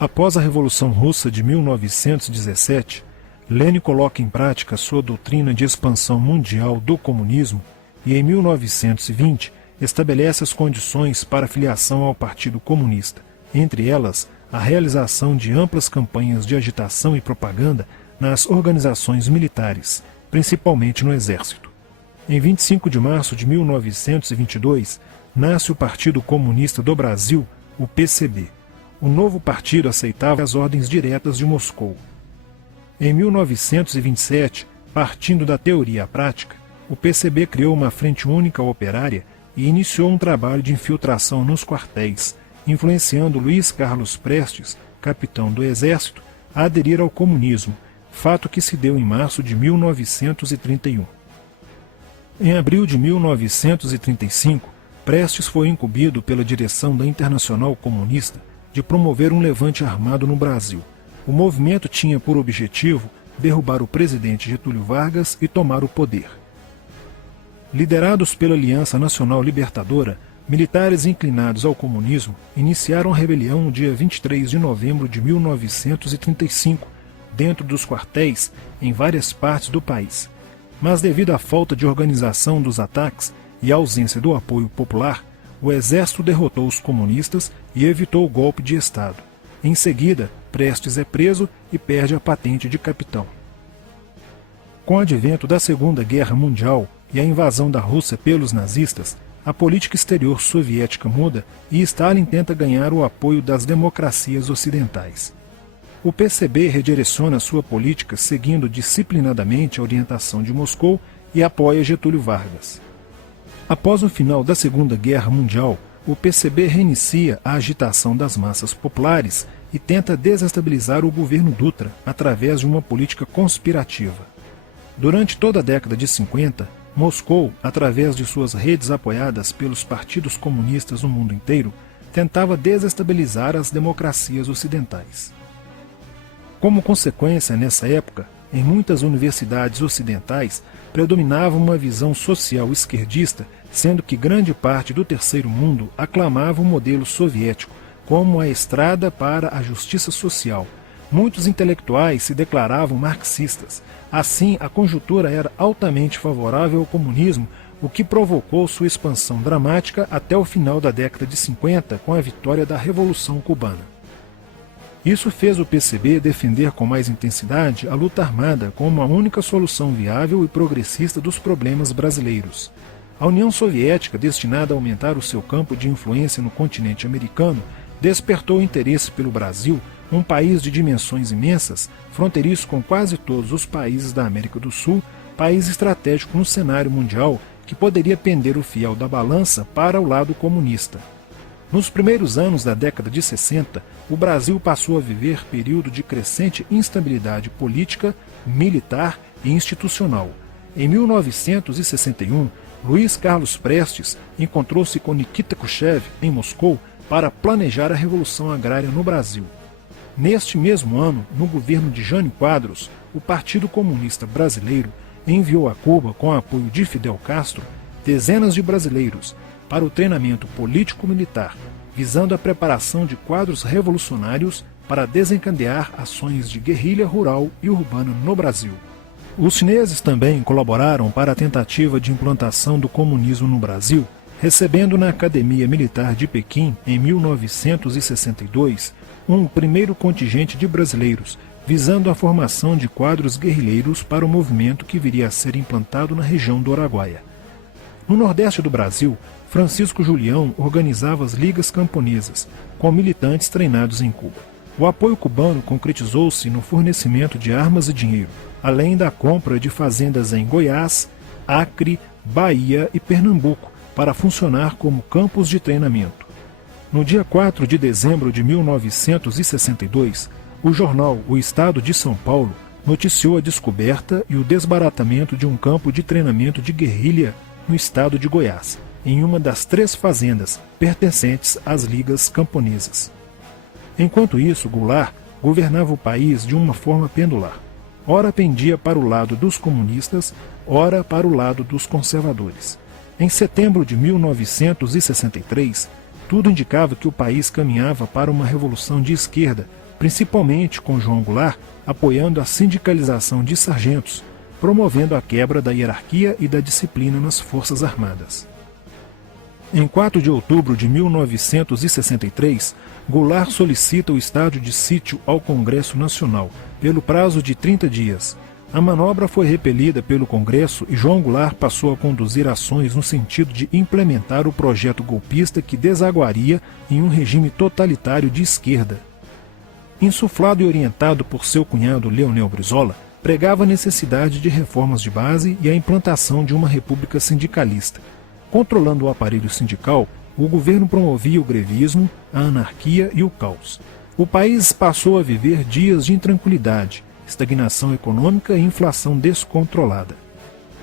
Após a Revolução Russa de 1917, Lenin coloca em prática sua doutrina de expansão mundial do comunismo e, em 1920, estabelece as condições para a filiação ao Partido Comunista, entre elas a realização de amplas campanhas de agitação e propaganda nas organizações militares, principalmente no Exército. Em 25 de março de 1922, nasce o Partido Comunista do Brasil, o PCB. O novo partido aceitava as ordens diretas de Moscou. Em 1927, partindo da teoria à prática, o PCB criou uma frente única operária e iniciou um trabalho de infiltração nos quartéis, influenciando Luiz Carlos Prestes, capitão do Exército, a aderir ao comunismo, fato que se deu em março de 1931. Em abril de 1935, Prestes foi incumbido pela direção da Internacional Comunista de promover um levante armado no Brasil. O movimento tinha por objetivo derrubar o presidente Getúlio Vargas e tomar o poder. Liderados pela Aliança Nacional Libertadora, militares inclinados ao comunismo iniciaram a rebelião no dia 23 de novembro de 1935, dentro dos quartéis em várias partes do país. Mas devido à falta de organização dos ataques e à ausência do apoio popular, o exército derrotou os comunistas e evitou o golpe de Estado. Em seguida, Prestes é preso e perde a patente de capitão. Com o advento da Segunda Guerra Mundial e a invasão da Rússia pelos nazistas, a política exterior soviética muda e Stalin tenta ganhar o apoio das democracias ocidentais. O PCB redireciona sua política seguindo disciplinadamente a orientação de Moscou e apoia Getúlio Vargas. Após o final da Segunda Guerra Mundial, o PCB reinicia a agitação das massas populares e tenta desestabilizar o governo Dutra através de uma política conspirativa. Durante toda a década de 50, Moscou, através de suas redes apoiadas pelos partidos comunistas no mundo inteiro, tentava desestabilizar as democracias ocidentais. Como consequência, nessa época, em muitas universidades ocidentais, predominava uma visão social esquerdista, sendo que grande parte do terceiro mundo aclamava o modelo soviético como a estrada para a justiça social. Muitos intelectuais se declaravam marxistas. Assim, a conjuntura era altamente favorável ao comunismo, o que provocou sua expansão dramática até o final da década de 50, com a vitória da Revolução Cubana. Isso fez o PCB defender com mais intensidade a luta armada como a única solução viável e progressista dos problemas brasileiros. A União Soviética, destinada a aumentar o seu campo de influência no continente americano, despertou interesse pelo Brasil, um país de dimensões imensas, fronteiriço com quase todos os países da América do Sul, país estratégico no cenário mundial que poderia pender o fiel da balança para o lado comunista. Nos primeiros anos da década de 60, o Brasil passou a viver período de crescente instabilidade política, militar e institucional. Em 1961, Luiz Carlos Prestes encontrou-se com Nikita Khrushchev em Moscou para planejar a Revolução Agrária no Brasil. Neste mesmo ano, no governo de Jânio Quadros, o Partido Comunista Brasileiro enviou a Cuba, com apoio de Fidel Castro, dezenas de brasileiros para o treinamento político-militar, visando a preparação de quadros revolucionários para desencadear ações de guerrilha rural e urbana no Brasil. Os chineses também colaboraram para a tentativa de implantação do comunismo no Brasil, recebendo na Academia Militar de Pequim, em 1962, um primeiro contingente de brasileiros, visando a formação de quadros guerrilheiros para o movimento que viria a ser implantado na região do Araguaia. No Nordeste do Brasil, Francisco Julião organizava as ligas camponesas, com militantes treinados em Cuba. O apoio cubano concretizou-se no fornecimento de armas e dinheiro, além da compra de fazendas em Goiás, Acre, Bahia e Pernambuco, para funcionar como campos de treinamento. No dia 4 de dezembro de 1962, o jornal O Estado de São Paulo noticiou a descoberta e o desbaratamento de um campo de treinamento de guerrilha no estado de Goiás, em uma das 3 fazendas pertencentes às ligas camponesas. Enquanto isso, Goulart governava o país de uma forma pendular. Ora pendia para o lado dos comunistas, ora para o lado dos conservadores. Em setembro de 1963, tudo indicava que o país caminhava para uma revolução de esquerda, principalmente com João Goulart apoiando a sindicalização de sargentos, promovendo a quebra da hierarquia e da disciplina nas Forças Armadas. Em 4 de outubro de 1963, Goulart solicita o estado de sítio ao Congresso Nacional, pelo prazo de 30 dias. A manobra foi repelida pelo Congresso e João Goulart passou a conduzir ações no sentido de implementar o projeto golpista que desaguaria em um regime totalitário de esquerda. Insuflado e orientado por seu cunhado Leonel Brizola, pregava a necessidade de reformas de base e a implantação de uma república sindicalista. Controlando o aparelho sindical, o governo promovia o grevismo, a anarquia e o caos. O país passou a viver dias de intranquilidade, estagnação econômica e inflação descontrolada.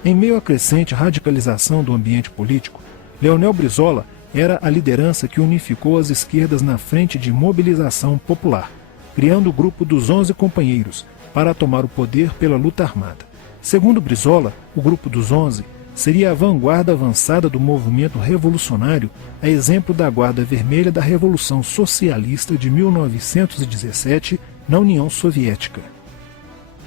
Em meio à crescente radicalização do ambiente político, Leonel Brizola era a liderança que unificou as esquerdas na frente de mobilização popular, criando o grupo dos 11 companheiros para tomar o poder pela luta armada. Segundo Brizola, o grupo dos 11 seria a vanguarda avançada do movimento revolucionário, a exemplo da Guarda Vermelha da Revolução Socialista de 1917 na União Soviética.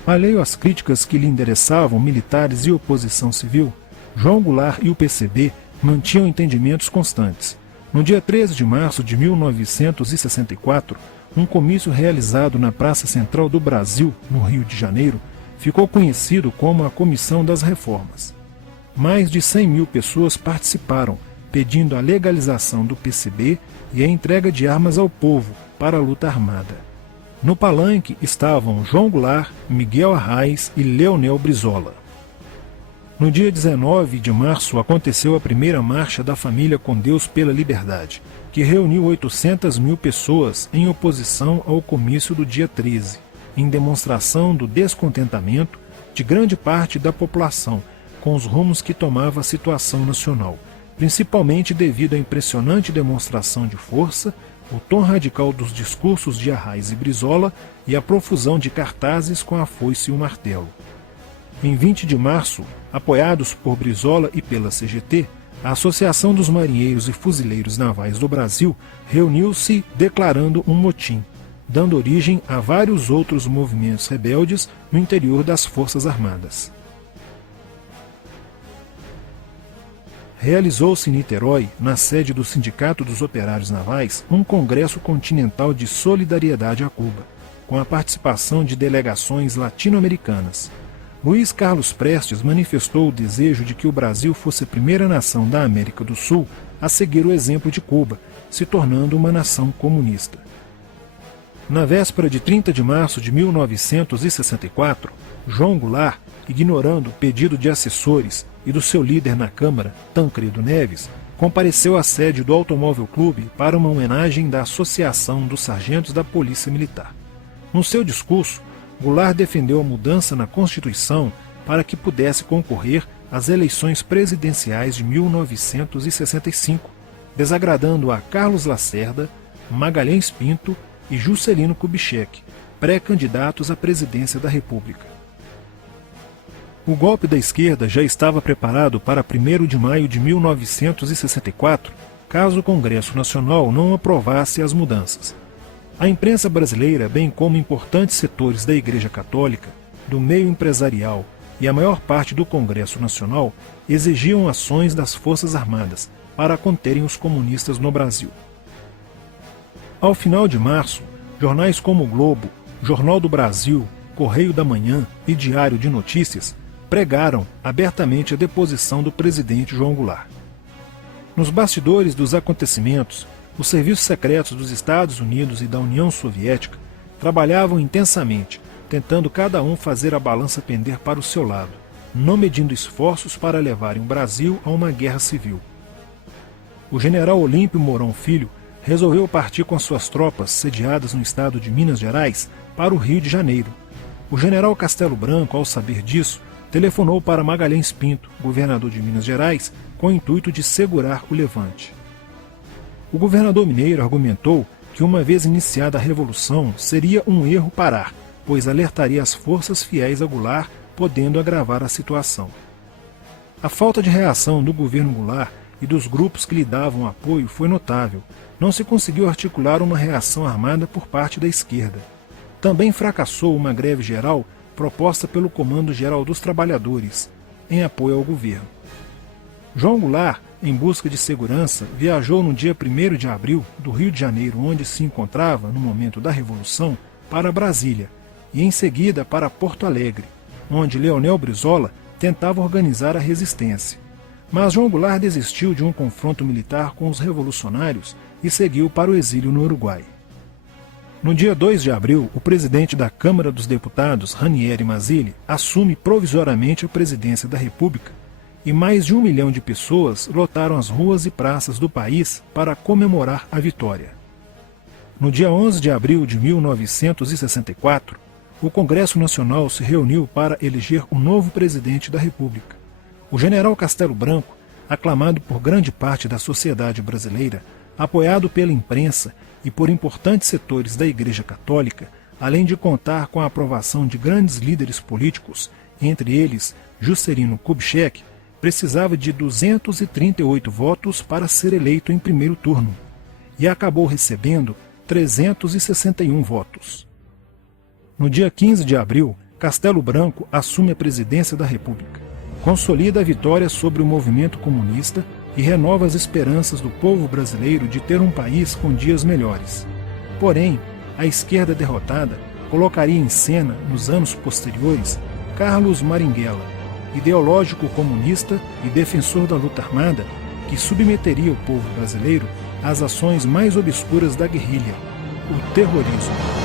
Alheio às críticas que lhe endereçavam militares e oposição civil, João Goulart e o PCB mantinham entendimentos constantes. No dia 13 de março de 1964, um comício realizado na Praça Central do Brasil, no Rio de Janeiro, ficou conhecido como a Comissão das Reformas. Mais de 100 mil pessoas participaram, pedindo a legalização do PCB e a entrega de armas ao povo para a luta armada. No palanque estavam João Goulart, Miguel Arraes e Leonel Brizola. No dia 19 de março aconteceu a primeira Marcha da Família com Deus pela Liberdade, que reuniu 800 mil pessoas em oposição ao comício do dia 13, em demonstração do descontentamento de grande parte da população com os rumos que tomava a situação nacional, principalmente devido à impressionante demonstração de força, o tom radical dos discursos de Arraes e Brizola e a profusão de cartazes com a foice e o martelo. Em 20 de março, apoiados por Brizola e pela CGT, a Associação dos Marinheiros e Fuzileiros Navais do Brasil reuniu-se declarando um motim, dando origem a vários outros movimentos rebeldes no interior das Forças Armadas. Realizou-se em Niterói, na sede do Sindicato dos Operários Navais, um congresso continental de solidariedade a Cuba, com a participação de delegações latino-americanas. Luiz Carlos Prestes manifestou o desejo de que o Brasil fosse a primeira nação da América do Sul a seguir o exemplo de Cuba, se tornando uma nação comunista. Na véspera de 30 de março de 1964, João Goulart, ignorando o pedido de assessores e do seu líder na Câmara, Tancredo Neves, compareceu à sede do Automóvel Clube para uma homenagem da Associação dos Sargentos da Polícia Militar. No seu discurso, Goulart defendeu a mudança na Constituição para que pudesse concorrer às eleições presidenciais de 1965, desagradando a Carlos Lacerda, Magalhães Pinto e Juscelino Kubitschek, pré-candidatos à presidência da República. O golpe da esquerda já estava preparado para 1º de maio de 1964, caso o Congresso Nacional não aprovasse as mudanças. A imprensa brasileira, bem como importantes setores da Igreja Católica, do meio empresarial e a maior parte do Congresso Nacional, exigiam ações das Forças Armadas para conterem os comunistas no Brasil. Ao final de março, jornais como o Globo, Jornal do Brasil, Correio da Manhã e Diário de Notícias pregaram abertamente a deposição do presidente João Goulart. Nos bastidores dos acontecimentos, os serviços secretos dos Estados Unidos e da União Soviética trabalhavam intensamente, tentando cada um fazer a balança pender para o seu lado, não medindo esforços para levarem o Brasil a uma guerra civil. O general Olímpio Mourão Filho resolveu partir com suas tropas sediadas no estado de Minas Gerais para o Rio de Janeiro. O general Castelo Branco, ao saber disso, telefonou para Magalhães Pinto, governador de Minas Gerais, com o intuito de segurar o levante. O governador mineiro argumentou que, uma vez iniciada a revolução, seria um erro parar, pois alertaria as forças fiéis a Goulart, podendo agravar a situação. A falta de reação do governo Goulart e dos grupos que lhe davam apoio foi notável. Não se conseguiu articular uma reação armada por parte da esquerda. também fracassou uma greve geral proposta pelo Comando Geral dos Trabalhadores, em apoio ao governo. João Goulart, em busca de segurança, viajou no dia 1º de abril do Rio de Janeiro, onde se encontrava no momento da Revolução, para Brasília, e em seguida para Porto Alegre, onde Leonel Brizola tentava organizar a resistência. Mas João Goulart desistiu de um confronto militar com os revolucionários e seguiu para o exílio no Uruguai. No dia 2 de abril, o presidente da Câmara dos Deputados, Ranieri Mazzilli, assume provisoriamente a presidência da República e mais de 1 milhão de pessoas lotaram as ruas e praças do país para comemorar a vitória. No dia 11 de abril de 1964, o Congresso Nacional se reuniu para eleger um novo presidente da República. O general Castelo Branco, aclamado por grande parte da sociedade brasileira, apoiado pela imprensa e por importantes setores da Igreja Católica, além de contar com a aprovação de grandes líderes políticos, entre eles Juscelino Kubitschek, precisava de 238 votos para ser eleito em primeiro turno, e acabou recebendo 361 votos. No dia 15 de abril, Castelo Branco assume a presidência da República, consolida a vitória sobre o movimento comunista e renova as esperanças do povo brasileiro de ter um país com dias melhores. Porém, a esquerda derrotada colocaria em cena, nos anos posteriores, Carlos Marighella, ideológico comunista e defensor da luta armada, que submeteria o povo brasileiro às ações mais obscuras da guerrilha, o terrorismo.